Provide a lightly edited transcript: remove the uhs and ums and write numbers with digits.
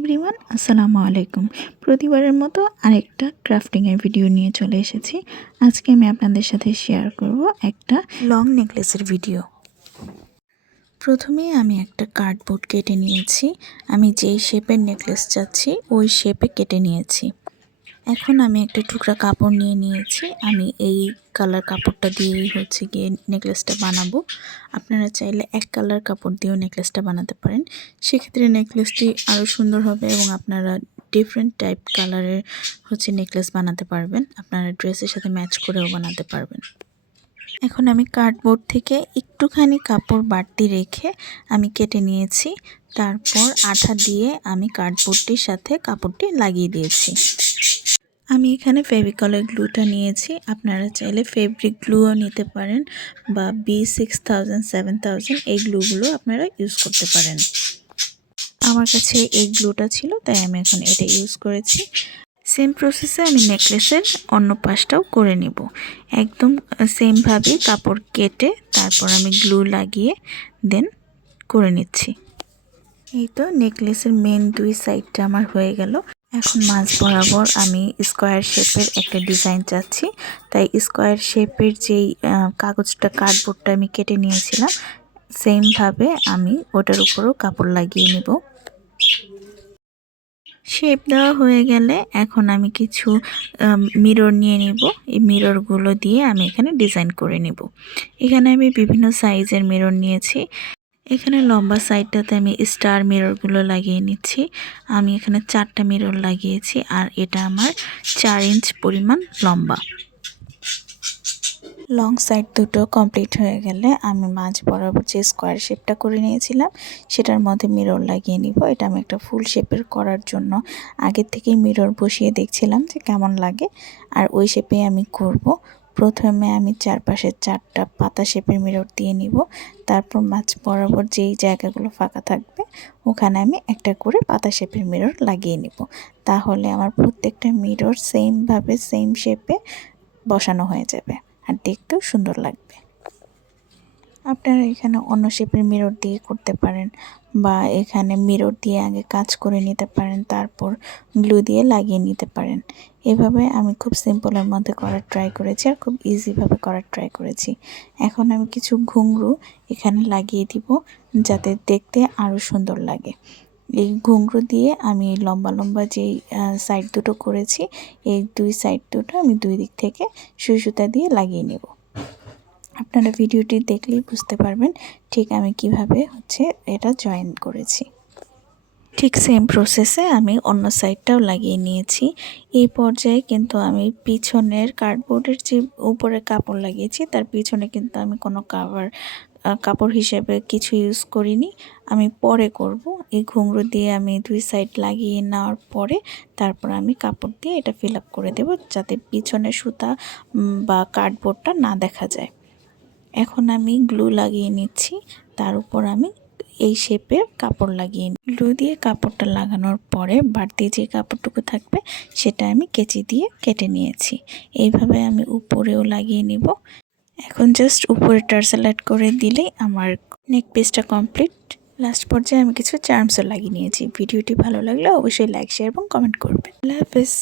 Everyone, আসসালামু আলাইকুম। প্রতিবারের মতো আরেকটা ক্রাফটিংয়ের ভিডিও নিয়ে চলে এসেছি। আজকে আমি আপনাদের সাথে শেয়ার করব একটা লং নেকলেসের ভিডিও। প্রথমেই আমি একটা কার্ডবোর্ড কেটে নিয়েছি। আমি যেই শেপের নেকলেস চাচ্ছি ওই শেপে কেটে নিয়েছি। এখন আমি একটা টুকরা কাপড় নিয়ে নিয়েছি। আমি এই কালার কাপড়টা দিয়েই গিয়ে নেকলেসটা বানাবো। আপনারা চাইলে এক কালার কাপড় দিয়েও নেকলেসটা বানাতে পারেন। সেক্ষেত্রে নেকলেসটি আরও সুন্দর হবে এবং আপনারা ডিফারেন্ট টাইপ কালারের নেকলেস বানাতে পারবেন। আপনারা ড্রেসের সাথে ম্যাচ করেও বানাতে পারবেন। এখন আমি কার্ডবোর্ড থেকে একটুখানি কাপড় বাড়তি রেখে আমি কেটে নিয়েছি। তারপর আঠা দিয়ে আমি কার্ডবোর্ডটির সাথে কাপড়টি লাগিয়ে দিয়েছি। আমি এখানে ফেভিকলের গ্লুটা নিয়েছি। আপনারা চাইলে ফেব্রিক গ্লুও নিতে পারেন বা B6000 7000 এই গ্লুগুলো আপনারা ইউজ করতে পারেন। আমার কাছে এই গ্লুটা ছিল তাই আমি এখন এটা ইউজ করেছি। সেম প্রসেসে আমি নেকলেসের অন্য পাশটাও করে নেব। একদম সেমভাবে কাপড় কেটে তারপর আমি গ্লু লাগিয়ে দেন করে নিচ্ছি। এই তো নেকলেসের মেন দুই সাইডটা আমার হয়ে গেল। এখন মাঝ বরাবর আমি স্কোয়ার শেপের একটা ডিজাইন চাচ্ছি, তাই স্কোয়ার শেপের যেই কাগজটা কার্ডবোর্ডটা আমি কেটে নিয়েছিলাম সেমভাবে আমি ওটার উপরও কাপড় লাগিয়ে নেব। শেপ দেওয়া হয়ে গেলে এখন আমি কিছু মিরর নিয়ে নিব। এই মিররগুলো দিয়ে আমি এখানে ডিজাইন করে নেব। এখানে আমি বিভিন্ন সাইজের মিরর নিয়েছি। এখানে লম্বা সাইডটাতে আমি স্টার মিররগুলো লাগিয়ে নিচ্ছি। আমি এখানে 4টা মিরর লাগিয়েছি আর এটা আমার 4 ইঞ্চ পরিমাণ লম্বা। লং সাইড দুটো কমপ্লিট হয়ে গেলে আমি মাঝ বরাবর যে স্কোয়ার শেপটা করে নিয়েছিলাম সেটার মধ্যে মিরর লাগিয়ে নিব। এটা আমি একটা ফুল শেপের করার জন্য আগের থেকেই মিরর বসিয়ে দেখছিলাম যে কেমন লাগে, আর ওই শেপে আমি করব। প্রথমে আমি চারপাশে 4টা পাতা শেপের মিরর দিয়ে নিব। তারপর মাঝ বরাবর যেই জায়গাগুলো ফাঁকা থাকবে ওখানে আমি একটা করে পাতা শেপের মিরর লাগিয়ে নিব। তাহলে আমার প্রত্যেকটা মিরর সেমভাবে সেম শেপে বসানো হয়ে যাবে আর দেখতেও সুন্দর লাগবে। আপনারা এখানে অন্য শেপের মিরর দিয়ে করতে পারেন বা এখানে মিরর দিয়ে আগে কাজ করে নিতে পারেন, তারপর গ্লু দিয়ে লাগিয়ে নিতে পারেন। এভাবে আমি খুব সিম্পলের মধ্যে করার ট্রাই করেছি আর খুব ইজিভাবে করার ট্রাই করেছি। এখন আমি কিছু ঘুঙরু এখানে লাগিয়ে দিব যাতে দেখতে আরও সুন্দর লাগে। এই ঘুঙরু দিয়ে আমি লম্বা লম্বা যেই সাইড দুটো করেছি এই দুই সাইড দুটো আমি দুই দিক থেকে সুই সুতা দিয়ে লাগিয়ে নেব। আপনারা ভিডিওটি দেখলেই বুঝতে পারবেন ঠিক আমি কিভাবে এটা জয়েন করেছি। ঠিক সেম প্রসেসে আমি অন্য সাইডটাও লাগিয়ে নিয়েছি। এই পর্যায়ে কিন্তু আমি পিছনের কার্ডবোর্ডের যে উপরে কাপড় লাগিয়েছি তার পিছনে কিন্তু আমি কোনো কাপড় হিসেবে কিছু ইউজ করিনি, আমি পরে করব। এই ঘুঙরু দিয়ে আমি দুই সাইড লাগিয়ে নেওয়ার পরে তারপর আমি কাপড় দিয়ে এটা ফিল আপ করে দেব যাতে পিছনে সুতা বা কার্ডবোর্ডটা না দেখা যায়। এখন আমি গ্লু লাগিয়ে নিচ্ছি, তার উপর আমি এই শেপের কাপড় লাগিয়ে গ্লু দিয়ে কাপড়টা লাগানোর পরে বাড়তি যে কাপড়টুকু থাকবে সেটা আমি কেচি দিয়ে কেটে নিয়েছি। এইভাবে আমি উপরেও লাগিয়ে নিব। এখন জাস্ট উপরে টার্সেল অ্যাড করে দিলেই আমার নেক পিসটা কমপ্লিট। লাস্ট পর্যায়ে আমি কিছু চার্মসও লাগিয়ে নিয়েছি। ভিডিওটি ভালো লাগলে অবশ্যই লাইক, শেয়ার এবং কমেন্ট করবেন। আল্লাহ হাফেজ।